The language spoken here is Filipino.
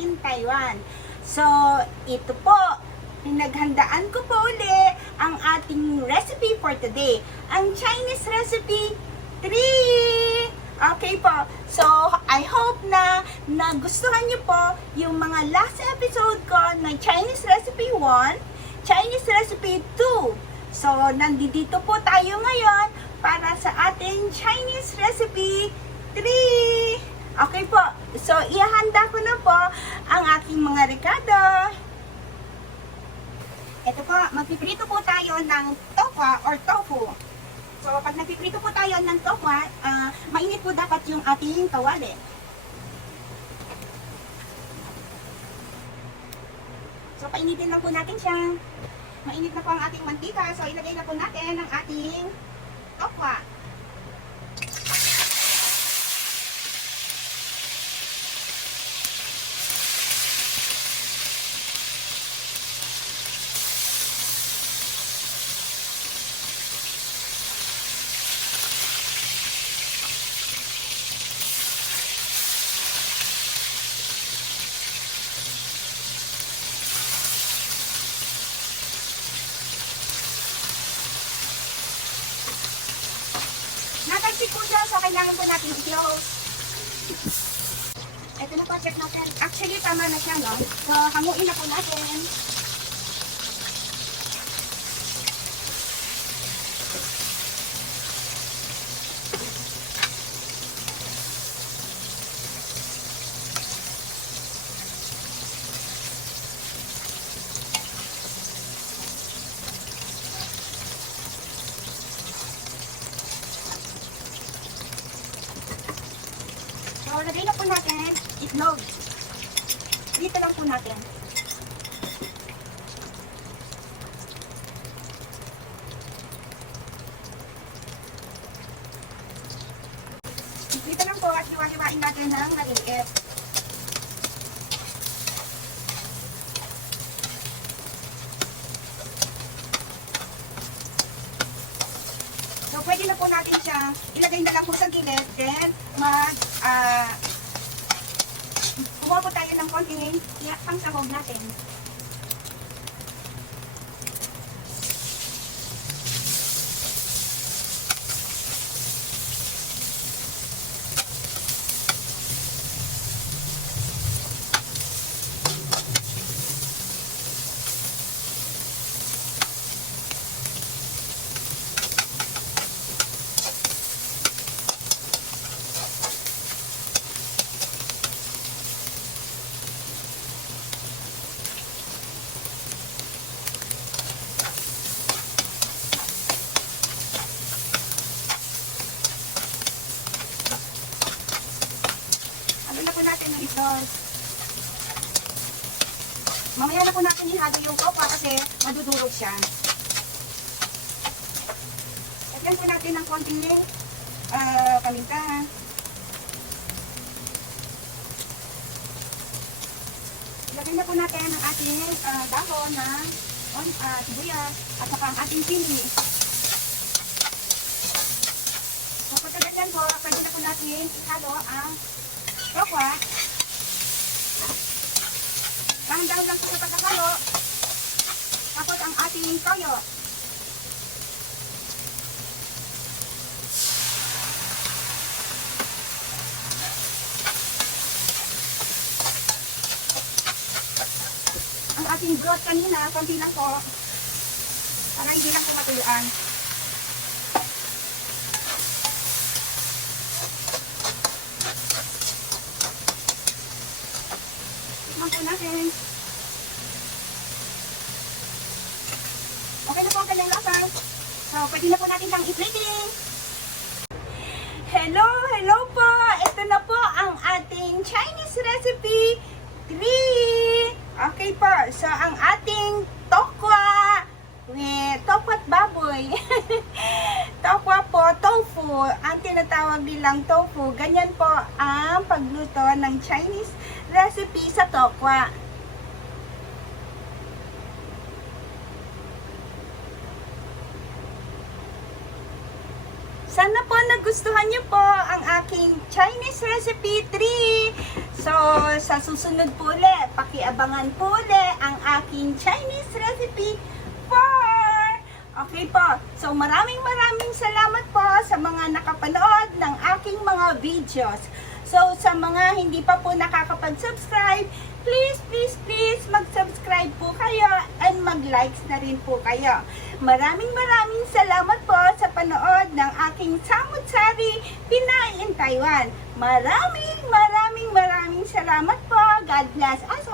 in Taiwan. So, ito po, pinaghandaan ko po uli ang ating recipe for today. Ang Chinese recipe 3! Okay po, so I hope na nagustuhan niyo po yung mga last episode ko na Chinese recipe 1, Chinese recipe 2. So, nandito po tayo ngayon para sa ating Chinese recipe 3. Okay po, so ihahanda ko na po ang aking mga rekado. Ito po, magpiprito po tayo ng tokwa or tofu. So, pag nagpiprito po tayo ng tokwa, mainit po dapat yung ating kawali. So, painitin lang po natin siya. Mainit na po ang ating mantika. So, ilagay na po natin ang ating tokwa. Natagsik po siya, so kailangan po natin i-close. Ito na po, check natin. Actually, tama na siya, no? So, hanguin na po natin. So, lagay na po natin itlog. Dito lang po natin. Dito lang po at hiwa-hiwain natin ng maliit. So, pwede na po natin siya ilagay na lang po sa gilid. Then, kuha po tayo ng konting pangsahog natin. Mamaya na po natin ihado yung tokwa kasi madudurog siya. Lagyan po natin ng konting paminta. Ilagay na po natin ang ating dahon ng sibuyas at saka ang ating chili. So, pagkagatan po, pwede na po natin ihalo ang tokwa. Dahan-dahan lang po sa pagkakalo. Tapos ang ating toyo. Ang ating broth kanina, konti lang po. Para hindi lang po matuluan. Tikman po natin. Okay na po ang kanyang lasa. So, pwede na po natin siyang i-plating. Hello, hello po! Ito na po ang ating Chinese recipe 3. Okay po, so ang ating tokwa with tokwa't baboy. Tokwa po, tofu. Ang tinatawag nilang tofu. Ganyan po ang pagluto ng Chinese recipe sa tokwa. Sana po nagustuhan niyo po ang aking Chinese recipe 3. So, sa susunod po ulit, pakiabangan po ulit ang aking Chinese recipe for... Okay po. So, maraming salamat po sa mga nakapanood ng aking mga videos. So, sa mga hindi pa po nakakapag-subscribe, please mag-subscribe po kayo and mag-likes na rin po kayo. Maraming salamat po sa panood ng aking Samut-Sari Pinay in Taiwan. Maraming salamat po. God bless us